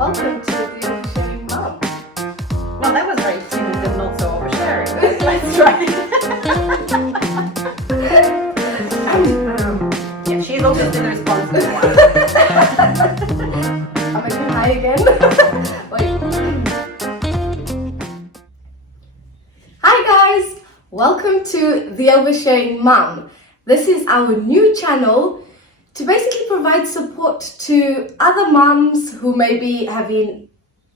Welcome to the Oversharing Mum. Well, that was very timid and not so oversharing. Let's try. Yeah, she's obviously the responsible one. I'm making high again. Wait. Hi guys, welcome to the Oversharing Mum. This is our new channel to basically provide support to other mums who may be having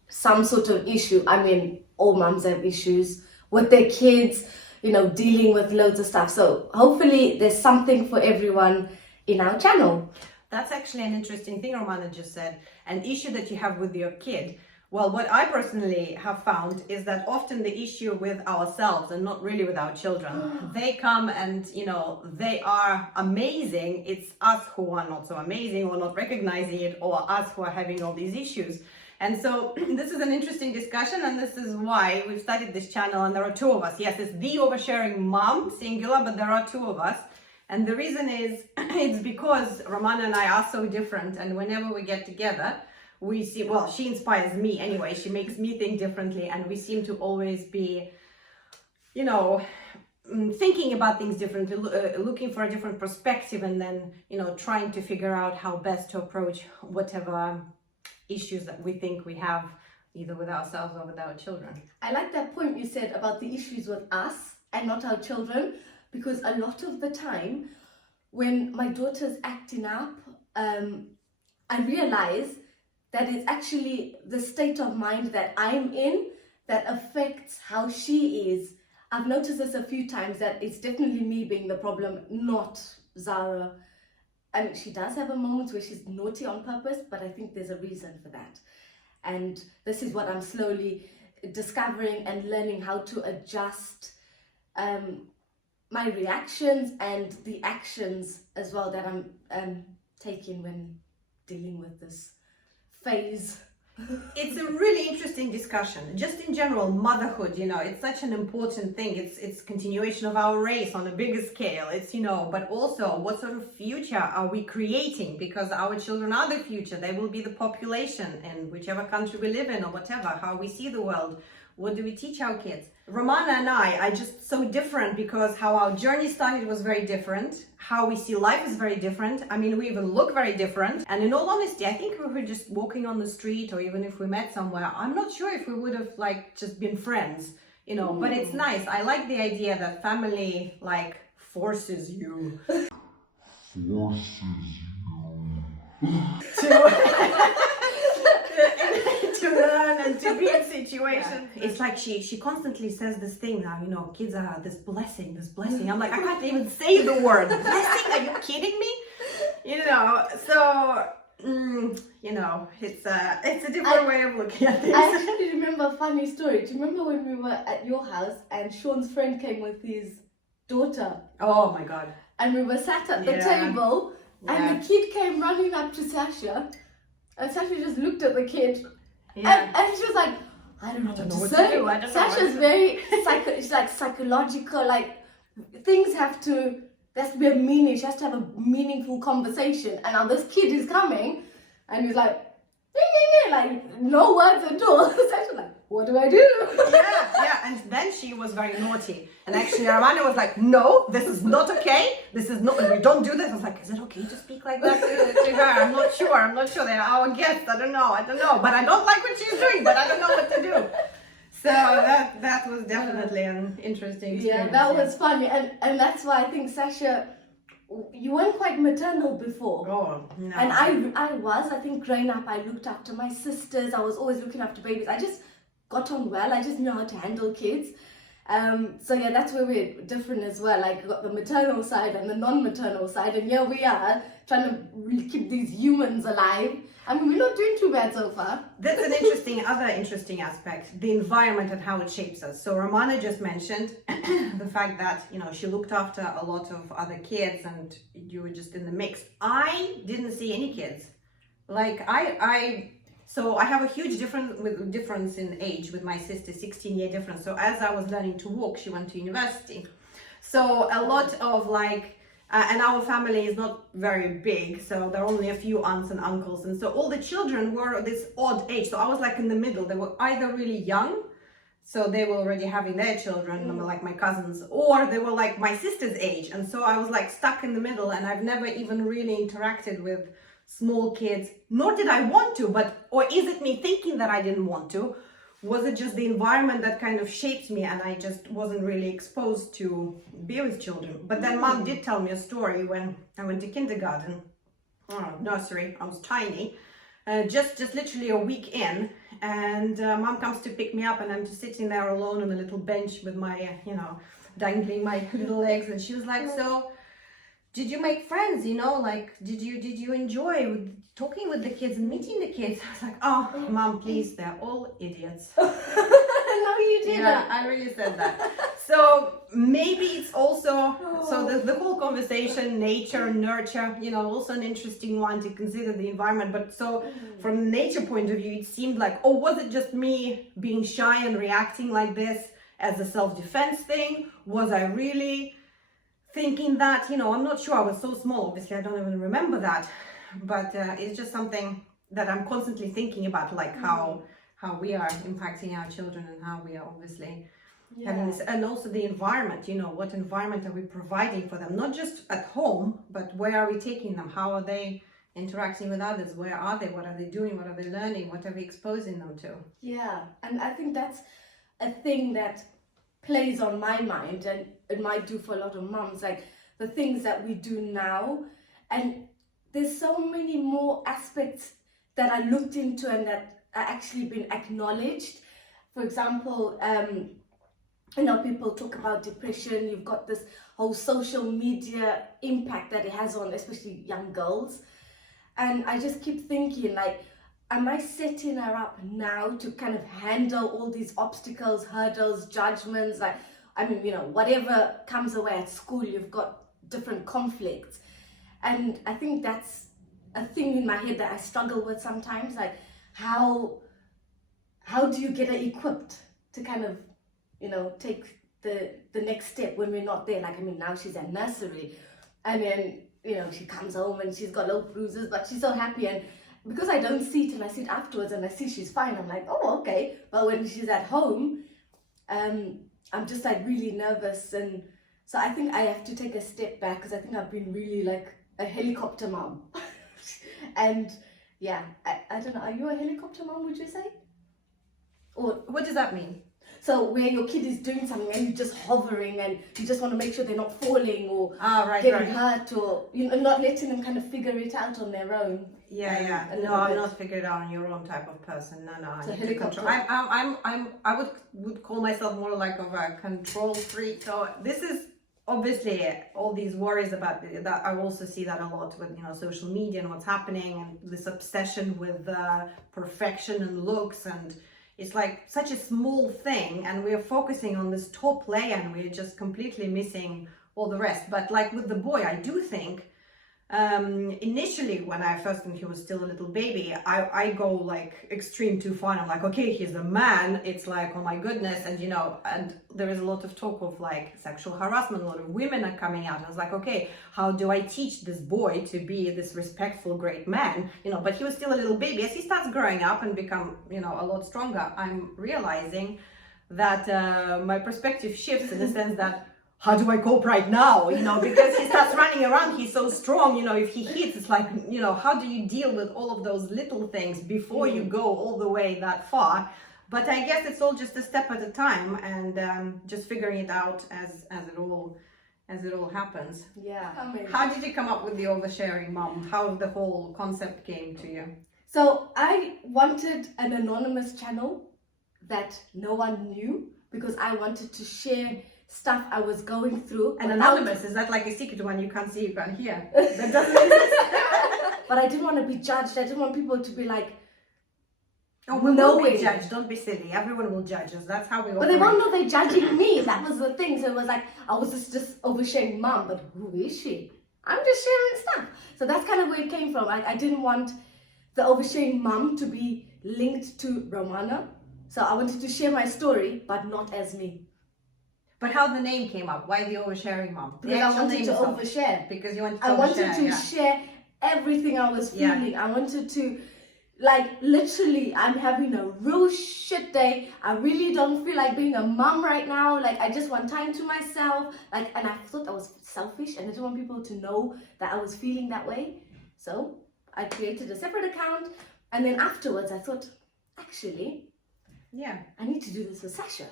some sort of issue. I mean, all mums have issues with their kids, dealing with loads of stuff. So hopefully there's something for everyone in our channel. That's actually an interesting thing Romana just said. An issue that you have with your kid. Well, what I personally have found is that often the issue with ourselves and not really with our children, they come and, they are amazing. It's us who are not so amazing or not recognizing it, or us who are having all these issues. And so this is an interesting discussion, and this is why we've started this channel, and there are two of us. Yes, it's the Oversharing Mum, singular, but there are two of us. And the reason is, it's because Romana and I are so different, and whenever we get together, we see, well, she inspires me anyway, she makes me think differently, and we seem to always be, thinking about things differently, looking for a different perspective, and then, trying to figure out how best to approach whatever issues that we think we have, either with ourselves or with our children. I like that point you said about the issues with us and not our children, because a lot of the time when my daughter's acting up, I realize that it's actually the state of mind that I'm in that affects how she is. I've noticed this a few times, that it's definitely me being the problem, not Zara. And she does have a moment where she's naughty on purpose, but I think there's a reason for that. And this is what I'm slowly discovering and learning, how to adjust my reactions and the actions as well that I'm taking when dealing with this phase. It's a really interesting discussion. Just in general, motherhood, it's such an important thing. It's continuation of our race on a bigger scale. It's, but also what sort of future are we creating? Because our children are the future. They will be the population in whichever country we live in or whatever, how we see the world. What do we teach our kids? Romana and I are just so different because how our journey started was very different. How we see life is very different. I mean, we even look very different. And in all honesty, I think if we were just walking on the street, or even if we met somewhere, I'm not sure if we would have just been friends, but it's nice. I like the idea that family forces you to learn and to be in situations. Yeah. It's like she constantly says this thing now, kids are this blessing. I'm like, I can't even say the word blessing. Are you kidding me? So it's a different way of looking at things. I actually remember a funny story. Do you remember when we were at your house and Sean's friend came with his daughter? Oh my God. And we were sat at the table, and the kid came running up to Sasha, and Sasha just looked at the kid. Yeah. And she was like, I don't know what to say. Sasha's very it's like psychological, things have to, there has to be a meaning. She has to have a meaningful conversation. And now this kid is coming, and he's like, no words at all. Sasha's like, what do I do? Yeah. And then she was very naughty. And actually, Romana was like, no, this is not okay. This is not, we don't do this. I was like, is it okay to speak like that to her? I'm not sure. They're our guests. I don't know. But I don't like what she's doing, but I don't know what to do. So that was definitely an interesting experience. Yeah, that was funny. And that's why I think, Sasha, you weren't quite maternal before. Oh, no. And I think growing up, I looked after my sisters. I was always looking after babies. I just got on well. I just know how to handle kids. So yeah, that's where we're different as well. We've got the maternal side and the non-maternal side, and here we are trying to really keep these humans alive. I mean, we're not doing too bad so far. That's an other interesting aspect, the environment and how it shapes us. So Romana just mentioned the fact that, she looked after a lot of other kids and you were just in the mix. I didn't see any kids. So I have a huge difference in age with my sister, 16-year difference. So as I was learning to walk, she went to university. So a lot of And our family is not very big, so there are only a few aunts and uncles, and so all the children were this odd age. So I was like in the middle. They were either really young, so they were already having their children, like my cousins, or they were like my sister's age, and so I was like stuck in the middle. And I've never even really interacted with small kids, nor did I want to. Or is it me thinking that I didn't want to? Was it just the environment that kind of shapes me, and I just wasn't really exposed to be with children? But then Mom did tell me a story when I went to kindergarten, nursery. I was tiny, just literally a week in, and Mom comes to pick me up, and I'm just sitting there alone on a little bench with my, dangling my little legs, and she was like, "So, did you make friends? Like, did you enjoy talking with the kids and meeting the kids?" I was like, "Oh, Mom, please, they're all idiots." No, you didn't. Yeah, I really said that. So maybe it's also, the whole conversation, nature, nurture, also an interesting one to consider the environment. But so from the nature point of view, it seemed like, was it just me being shy and reacting like this as a self-defense thing? Was I really thinking that, I'm not sure. I was so small, obviously I don't even remember that, but it's just something that I'm constantly thinking about, like how we are impacting our children, and how we are obviously having this, and also the environment, what environment are we providing for them, not just at home, but where are we taking them? How are they interacting with others? Where are they? What are they doing? What are they learning? What are we exposing them to? Yeah, and I think that's a thing that plays on my mind, and it might do for a lot of moms, like the things that we do now. And there's so many more aspects that I looked into and that are actually been acknowledged. For example, people talk about depression. You've got this whole social media impact that it has on especially young girls, and I just keep thinking, like, am I setting her up now to kind of handle all these obstacles, hurdles, judgments? Like, whatever comes away at school, you've got different conflicts. And I think that's a thing in my head that I struggle with sometimes. Like, how do you get her equipped to kind of, take the next step when we're not there? Like, now she's at nursery, and then, she comes home and she's got little bruises, but she's so happy. And because I don't see it, and I see it afterwards and I see she's fine, I'm like, oh, okay. But when she's at home, I'm just like really nervous. And so I think I have to take a step back, because I think I've been really like a helicopter mom. And yeah, I don't know, are you a helicopter mom, would you say? Or what does that mean? So where your kid is doing something and you're just hovering and you just want to make sure they're not falling or getting hurt, or not letting them kind of figure it out on their own. Yeah. No, I'm not figured out on your own type of person. No. It's a helicopter. I would call myself more like of a control freak. So this is obviously all these worries about that. I also see that a lot with social media and what's happening, and this obsession with perfection and looks, and it's like such a small thing, and we're focusing on this top layer, and we're just completely missing all the rest. But like with the boy, I do think initially when I first, when he was still a little baby, I go like extreme too far. I'm like, okay, he's a man. It's like, oh my goodness. And and there is a lot of talk of like sexual harassment. A lot of women are coming out. I was like, okay, how do I teach this boy to be this respectful, great man? But he was still a little baby. As he starts growing up and become, a lot stronger, I'm realizing that my perspective shifts in the sense that, how do I cope right now? Because he starts running around, he's so strong, if he hits, it's like, how do you deal with all of those little things before you go all the way that far? But I guess it's all just a step at a time, and just figuring it out as it all happens. Yeah. How did you come up with the Oversharing Mum? How the whole concept came to you? So I wanted an anonymous channel that no one knew, because I wanted to share stuff I was going through. And anonymous, is that like a secret one you can't see, you can't hear? That doesn't exist. But I didn't want to be judged. I didn't want people to be like, oh, we will be judged. Don't be silly. Everyone will judge us. That's how we operate. But they won't know they're judging me. That was the thing. So it was like, I was just oversharing mom, but who is she? I'm just sharing stuff. So that's kind of where it came from. I didn't want the oversharing mom to be linked to Romana. So I wanted to share my story, but not as me. But how the name came up? Why the Oversharing Mum? The Because I actual wanted name to itself. overshare. Because you wanted to I wanted overshare, to yeah. share everything I was Yeah. feeling. I wanted to, like, literally, I'm having a real shit day. I really don't feel like being a mom right now. Like, I just want time to myself. Like, and I thought I was selfish, and I didn't want people to know that I was feeling that way. So I created a separate account, and then afterwards I thought, actually, Yeah. I need to do this with Sasha,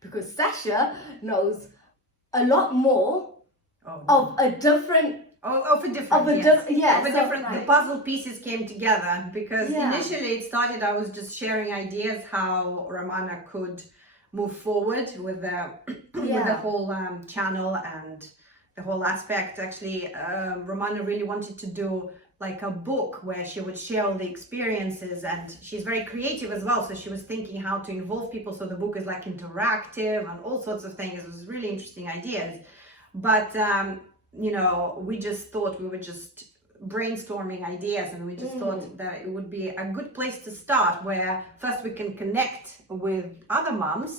because Sasha knows a lot more of a different Of a different, Of a yes. yeah, Of a so, different, right. the puzzle pieces came together because Yeah. initially it started, I was just sharing ideas how Romana could move forward with the, with the whole channel and the whole aspect. Actually, Romana really wanted to do like a book where she would share all the experiences, and she's very creative as well. So she was thinking how to involve people. So the book is like interactive and all sorts of things. It was really interesting ideas. But, you know, we just thought we were just brainstorming ideas, and we just thought that it would be a good place to start, where first we can connect with other moms,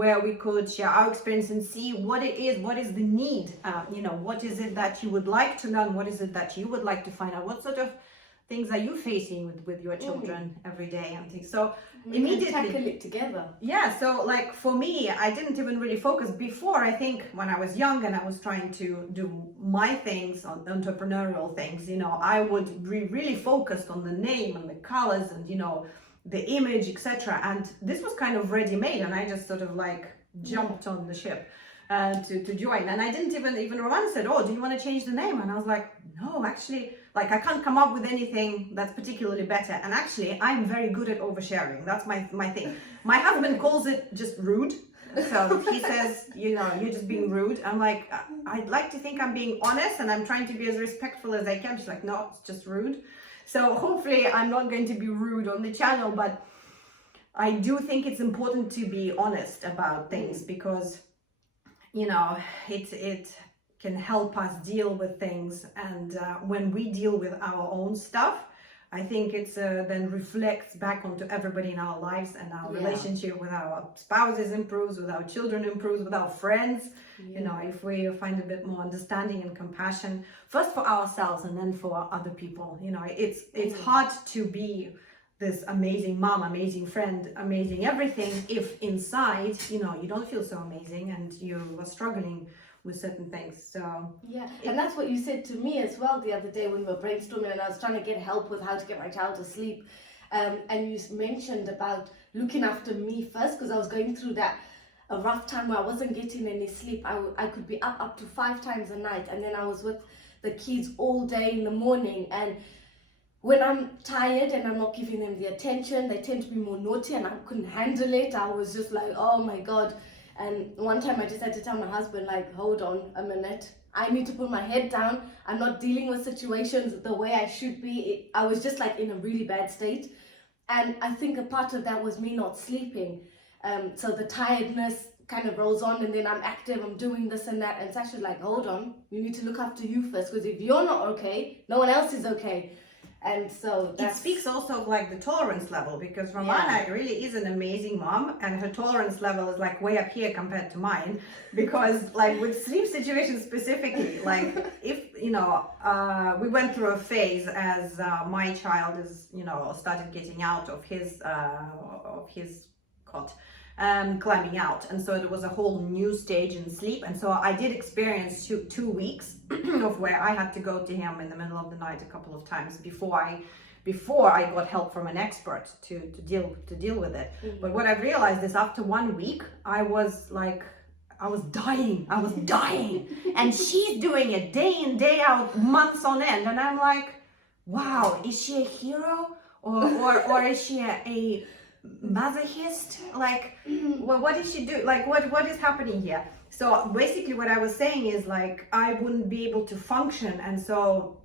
where we could share our experience and see what it is, what is the need, you know, what is it that you would like to learn, what is it that you would like to find out, what sort of things are you facing with your children every day and things. So we immediately can tackle it together. yeah, so like for me, I didn't even really focus before. I think when I was young and I was trying to do my things, on entrepreneurial things, you know, I would be really focused on the name and the colors and, you know, the image, etc. And this was kind of ready-made, and I just sort of like jumped on the ship to join. And I didn't even Romana said, oh, do you want to change the name? And I was like, no, actually, like I can't come up with anything that's particularly better. And actually, I'm very good at oversharing. That's my thing. My husband calls it just rude. So he says, you know, you're just being rude. I'm like, I'd like to think I'm being honest and I'm trying to be as respectful as I can. She's like, no, it's just rude. So hopefully I'm not going to be rude on the channel, but I do think it's important to be honest about things, because, you know, it can help us deal with things. And when we deal with our own stuff, I think it's then reflects back onto everybody in our lives, and our relationship with our spouses improves, with our children improves, with our friends. You know, if we find a bit more understanding and compassion, first for ourselves and then for other people. You know, it's hard to be this amazing mom, amazing friend, amazing everything, if inside, you know, you don't feel so amazing and you are struggling with certain things. So yeah, and that's what you said to me as well the other day when we were brainstorming and I was trying to get help with how to get my child to sleep, and you mentioned about looking after me first, because I was going through a rough time where I wasn't getting any sleep. I could be up to 5 times a night, and then I was with the kids all day in the morning, and when I'm tired and I'm not giving them the attention, they tend to be more naughty, and I couldn't handle it. I was just like, oh my god. And one time I just had to tell my husband, like, hold on a minute, I need to put my head down. I'm not dealing with situations the way I should be. I was just like in a really bad state. And I think a part of that was me not sleeping. So the tiredness kind of rolls on, and then I'm active, I'm doing this and that. And Sasha's like, hold on, you need to look after you first, because if you're not okay, no one else is okay. And so it speaks also of like the tolerance level, because Romana really is an amazing mom, and her tolerance level is like way up here compared to mine, because like with sleep situations specifically, like if, you know, we went through a phase as my child is, you know, started getting out of his cot, climbing out, and so it was a whole new stage in sleep. And so I did experience two weeks of where I had to go to him in the middle of the night a couple of times before I got help from an expert to deal with it. But what I realized is after 1 week I was dying and she's doing it day in day out, months on end, and I'm like, wow, is she a hero or is she a masochist? Like, well, what did she do? Like, what is happening here? So basically what I was saying is, like, I wouldn't be able to function, and so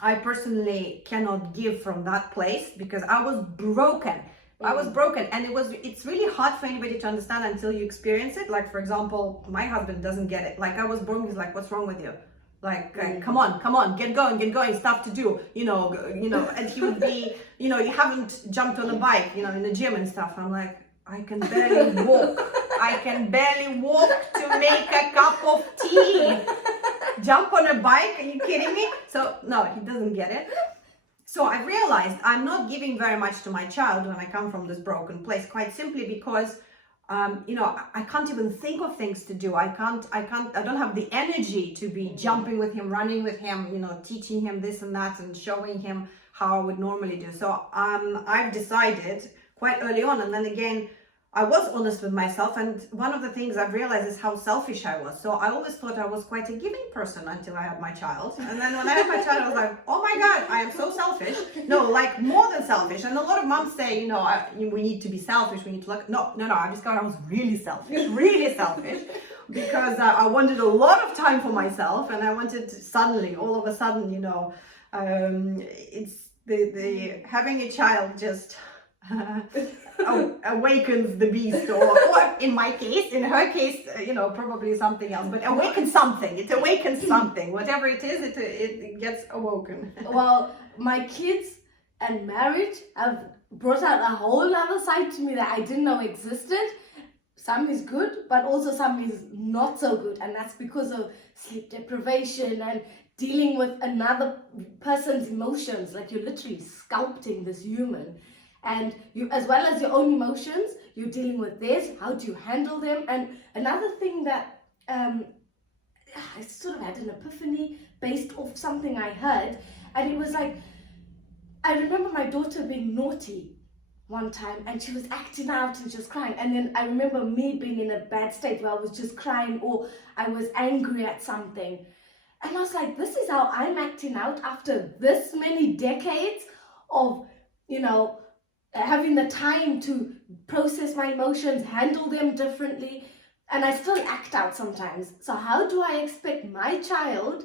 I personally cannot give from that place, because I was broken. And it's really hard for anybody to understand until you experience it. Like, for example, my husband doesn't get it. Like, I was broken. He's like, what's wrong with you? Like, come on, get going, stuff to do, you know, and he would be, you know, you haven't jumped on a bike, you know, in the gym and stuff. I'm like, I can barely walk. I can barely walk to make a cup of tea. Jump on a bike? Are you kidding me? So no, he doesn't get it. So I realized I'm not giving very much to my child when I come from this broken place, quite simply because I can't even think of things to do. I don't have the energy to be jumping with him, running with him, teaching him this and that and showing him how I would normally do. So I've decided quite early on, and then again, I was honest with myself, and one of the things I've realized is how selfish I was. So I always thought I was quite a giving person until I had my child. And then when I had my child, I was like, oh my God, I am so selfish. No, like more than selfish. And a lot of moms say, we need to be selfish. We need to look. No, I discovered I was really selfish because I wanted a lot of time for myself. And I wanted suddenly, all of a sudden, it's the having a child just awakens the beast, or in her case, probably something else, but awakens something. It awakens something, whatever it is, it gets awoken. Well, my kids and marriage have brought out a whole other side to me that I didn't know existed. Some is good, but also some is not so good, and that's because of sleep deprivation and dealing with another person's emotions. Like, you're literally sculpting this human. And you, as well as your own emotions, you're dealing with theirs. How do you handle them? And another thing that I sort of had an epiphany based off something I heard, and it was like, I remember my daughter being naughty one time, and she was acting out and she was crying. And then I remember me being in a bad state where I was just crying, or I was angry at something. And I was like, this is how I'm acting out after this many decades of, having the time to process my emotions, handle them differently, and I still act out sometimes. So how do I expect my child,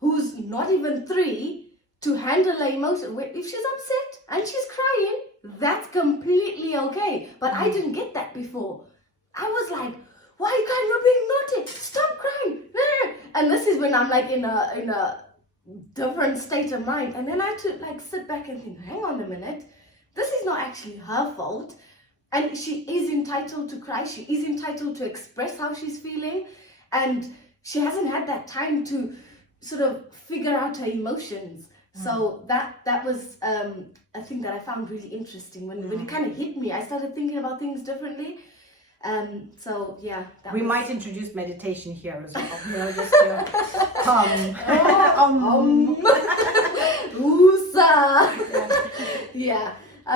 who's not even 3, to handle her emotion? If she's upset and she's crying, that's completely okay. But I didn't get that before. I was like, why can't you be naughty? Stop crying. And this is when I'm like in a different state of mind. And then I had to sit back and think, hang on a minute. This is not actually her fault, and she is entitled to cry. She is entitled to express how she's feeling, and she hasn't had that time to sort of figure out her emotions. So that was a thing that I found really interesting. When it kind of hit me, I started thinking about things differently. So yeah, we might introduce meditation here as well. Just yeah.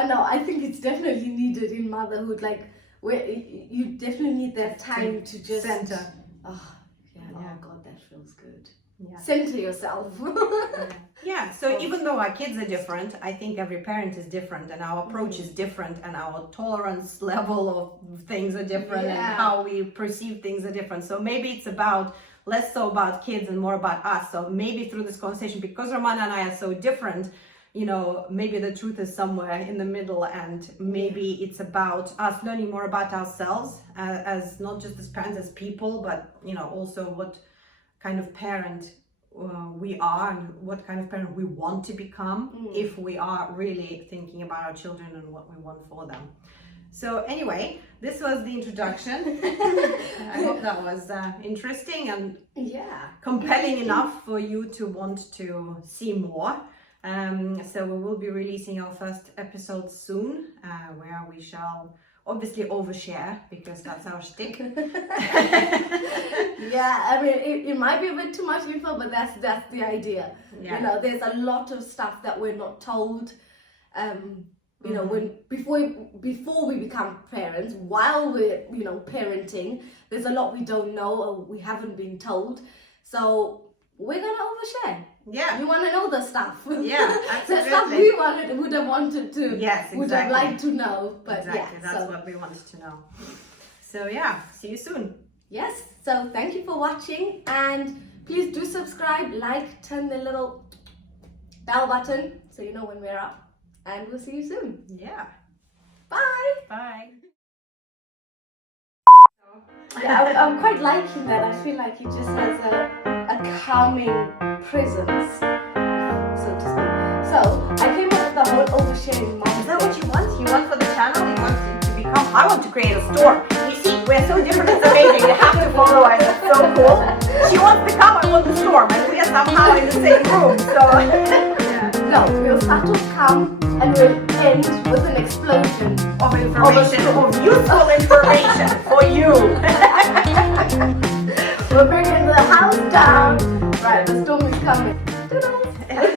No, I think it's definitely needed in motherhood. Like, where you definitely need that time to just center. Oh God, that feels good. Yeah. Center yourself. Yeah. So even though our kids are different, I think every parent is different, and our approach is different, and our tolerance level of things are different, and how we perceive things are different. So maybe it's less so about kids and more about us. So maybe through this conversation, because Romana and I are so different, maybe the truth is somewhere in the middle, and maybe it's about us learning more about ourselves as not just as parents, as people, but also what kind of parent we are, and what kind of parent we want to become if we are really thinking about our children and what we want for them. So anyway, this was the introduction. I hope that was interesting and compelling enough for you to want to see more. So we will be releasing our first episode soon, where we shall obviously overshare, because that's our shtick. Yeah, I mean, it might be a bit too much info, but that's the idea. Yeah. There's a lot of stuff that we're not told. When before we become parents, while we're parenting, there's a lot we don't know or we haven't been told. So we're gonna overshare. Yeah. You want to know the stuff. Yeah, absolutely. The stuff we would have wanted to. Yes, exactly. Would have liked to know. But exactly, that's what we wanted to know. So yeah, see you soon. Yes. So thank you for watching, and please do subscribe, like, turn the little bell button so you know when we're up. And we'll see you soon. Yeah. Bye. Bye. Yeah, I'm quite liking that. I feel like he just has a calming presence, so to speak. So I came up with the whole oversharing mom. Is that what you want? You want for the channel? You want it to become I want to create a storm. You see, we're so different, it's amazing. You have to follow us, it's so cool. She wants to come, I want the storm, and we are somehow in the same room, so... No, we'll start off calm and we'll end with an explosion of information, of useful information for you.